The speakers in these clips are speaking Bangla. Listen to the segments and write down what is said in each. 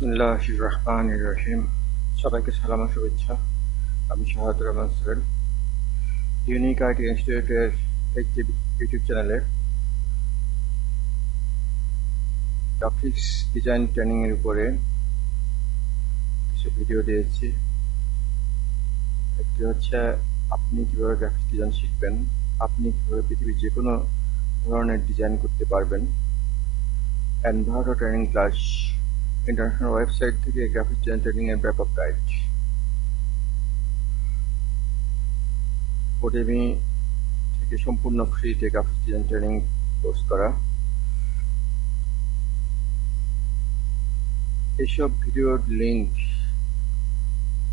বিসমিল্লাহির রহমানির রহিম। সবাইকে সালাম ও শুভেচ্ছা। আমি শাহাদুর রহমান সোহেল, ইউনিক আইটি ইনস্টিটিউটের একটি ইউটিউব চ্যানেলে গ্রাফিক্স ডিজাইন ট্রেনিং এর উপরে কিছু ভিডিও দিয়েছি। একটি হচ্ছে আপনি কিভাবে গ্রাফিক্স ডিজাইন শিখবেন, আপনি কিভাবে পৃথিবীর যে কোনো ধরনের ডিজাইন করতে পারবেন। এনভায়রো ট্রেনিং ক্লাস ইন্টারন্যাশনাল ওয়েবসাইট থেকে গ্রাফিক্স ডিজাইন ট্রেনিং এর ব্যাপক গাইড। ওডেমি থেকে সম্পূর্ণ ফ্রিতে গ্রাফিক্স ডিজাইন ট্রেনিং কোর্স করা। এইসব ভিডিওর লিংক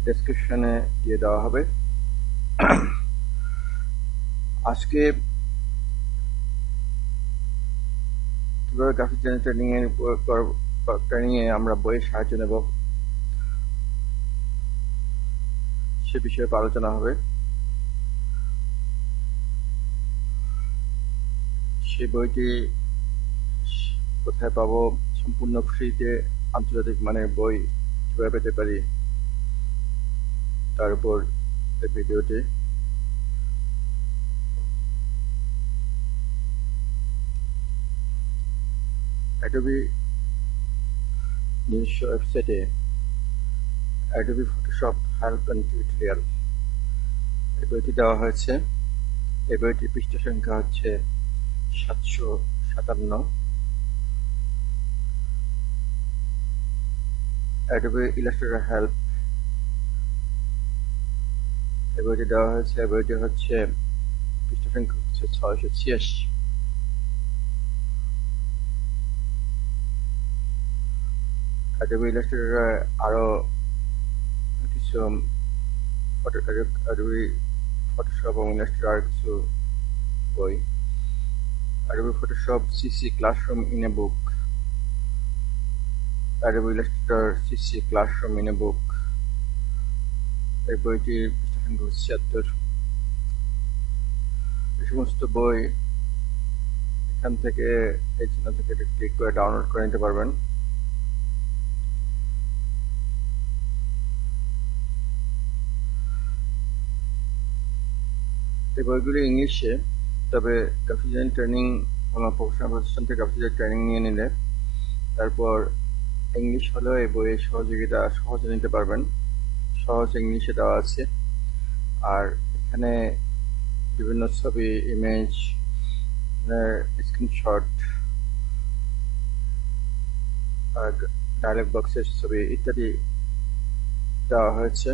ডেসক্রিপশনে দিয়ে দেওয়া হবে। আজকে কিভাবে গ্রাফিক ডিজাইন ট্রেনিং এ আমরা বইয়ের সাহায্য নেব সে বিষয়ে আলোচনা হবে। সেই বইটি কোথায় পাবো, সম্পূর্ণ ফ্রিতে আন্তর্জাতিক মানের বই কিভাবে পেতে পারি, তার উপর এই ভিডিওটি। অ্যাডোবি নিজস্ব ওয়েবসাইটে Adobe Photoshop help and tutorial এই বইটি দেওয়া হয়েছে। এই বইটির পৃষ্ঠা সংখ্যা হচ্ছে 757। অ্যাডোবি ইলাস্ট্রেটর হেল্প এই বইটি দেওয়া হয়েছে। এই বইটি হচ্ছে পৃষ্ঠা সংখ্যা হচ্ছে 686। অ্যাডোবি ইলাস্ট্রেটর আরো কিছু অ্যাডোবি ফটোশপ এবং ইলাস্ট্রেটর আর কিছু বই। Adobe Photoshop CC classroom in a book, Adobe Illustrator CC classroom in a book এই বইটির পৃষ্ঠা সংখ্যা হচ্ছে 76। এই সমস্ত বই এখান থেকে এই চ্যানেল থেকে ক্লিক করে ডাউনলোড করে নিতে পারবেন। এই বইগুলি ইংলিশে, তবে গ্রাফিক ডিজাইন ট্রেনিং কোনো প্রফেশনাল প্রতিষ্ঠান থেকে গ্রাফিক ডিজাইন ট্রেনিং নিয়ে নিলে তারপর ইংলিশ হলেও এই বইয়ের সহযোগিতা সহজে নিতে পারবেন। সহজ ইংলিশে দেওয়া আছে। আর এখানে বিভিন্ন ছবি, ইমেজ, স্ক্রিনশট, ডায়লগ বক্সের ছবি ইত্যাদি দেওয়া হয়েছে।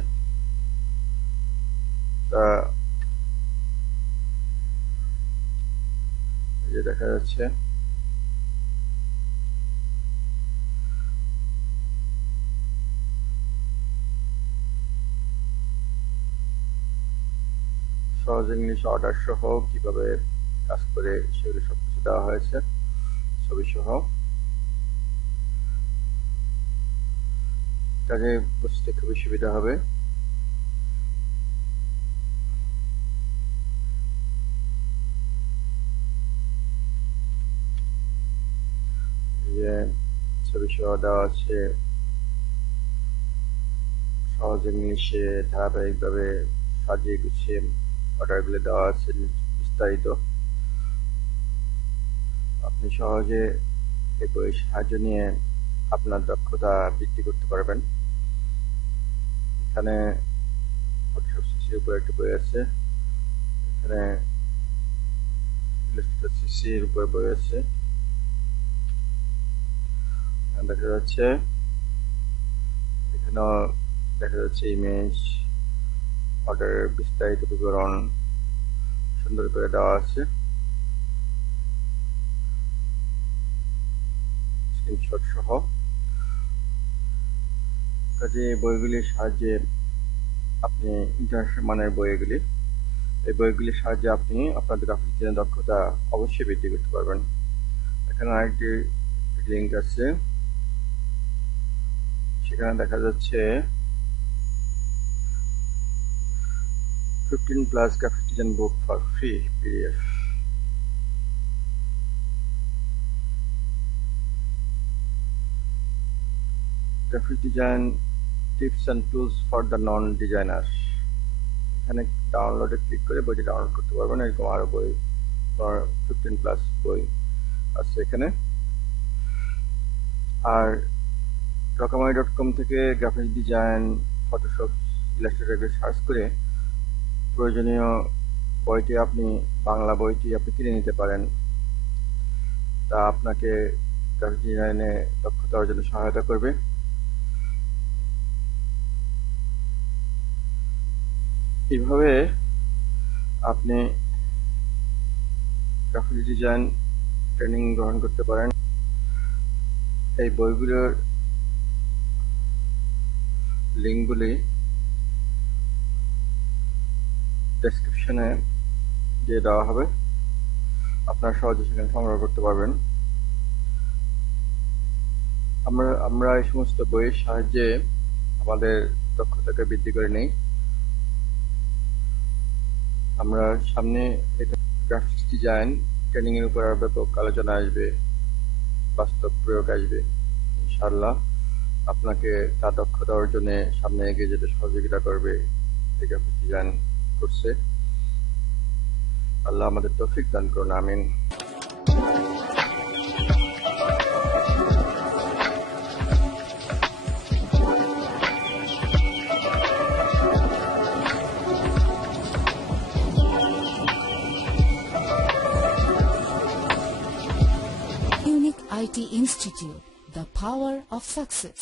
তা যে দেখা যাচ্ছে সহজ ইংলিশ অর্ডার সহ কিভাবে কাজ করে সেগুলো সবকিছু দেওয়া হয়েছে ছবি সহ। কাজে বুঝতে খুবই সুবিধা হবে। যে ছবি সহ দেওয়া আছে, সহজ ইংলিশে ধারাবাহিকভাবে সাজিয়ে গুছিয়ে অর্ডারগুলো দেওয়া আছে বিস্তারিত। আপনি সহজে এই বইয়ের সাহায্য নিয়ে আপনার দক্ষতা বৃদ্ধি করতে পারবেন। এখানে ফটোশপ সিসির উপর একটা বই আছে, এখানে ইলাস্ট্রেটর সিসির উপর বই আছে। দেখা যাচ্ছে এখানেও দেখা যাচ্ছে ইমেজ, অর্ডারের বিস্তারিত বিবরণ সুন্দর করে দেওয়া আছে, স্ক্রিনশট সহ। কাজে বইগুলির সাহায্যে আপনি ইন্টারন্যাশনাল মানের বইগুলি, এই বইগুলির সাহায্যে আপনি আপনাদের গ্রাফিক ডিজাইনের দক্ষতা অবশ্যই বৃদ্ধি করতে পারবেন। এখানে আরেকটি লিঙ্ক আছে, সেখানে দেখা যাচ্ছে 15+ graphic design book for free PDF. Graphic design tips and tools for the non designer. এখানে ডাউনলোডে ক্লিক করে বইটি ডাউনলোড করতে পারবেন। এরকম আরো বই 15+ বই আছে এখানে। আর রকমারি.com থেকে graphic design, Photoshop, Illustrator search করে প্রয়োজনীয় বইটি বাংলা বইটি আপনি কিনে নিতে পারেন। তা আপনাকে গ্রাফিক ডিজাইনে দক্ষতা অর্জনে সহায়তা করবে। এইভাবে আপনি গ্রাফিক ডিজাইন ট্রেনিং গ্রহণ করতে পারেন। এই বইগুলোর লিঙ্কগুলি ডেসক্রিপশনে দিয়ে দেওয়া হবে, আপনারা সহজে সেখানে সংগ্রহ করতে পারবেন। আমরা এই সমস্ত বইয়ের সাহায্যে আমাদের দক্ষতাকে বৃদ্ধি করে নিই। আমরা সামনে এটা গ্রাফিক্স ডিজাইন ট্রেনিং এর উপর আরো ব্যাপক আলোচনা আসবে, বাস্তব প্রয়োগ আসবে। ইনশাআল্লাহ আপনাকে তার দক্ষতা অর্জনে সামনে এগিয়ে যেতে সহযোগিতা করবে এই গ্রাফিক্স ডিজাইন কোর্সে। আল্লাহ আমাদের তৌফিক দান করুন, আমিন। Unique IT Institute, the power of success.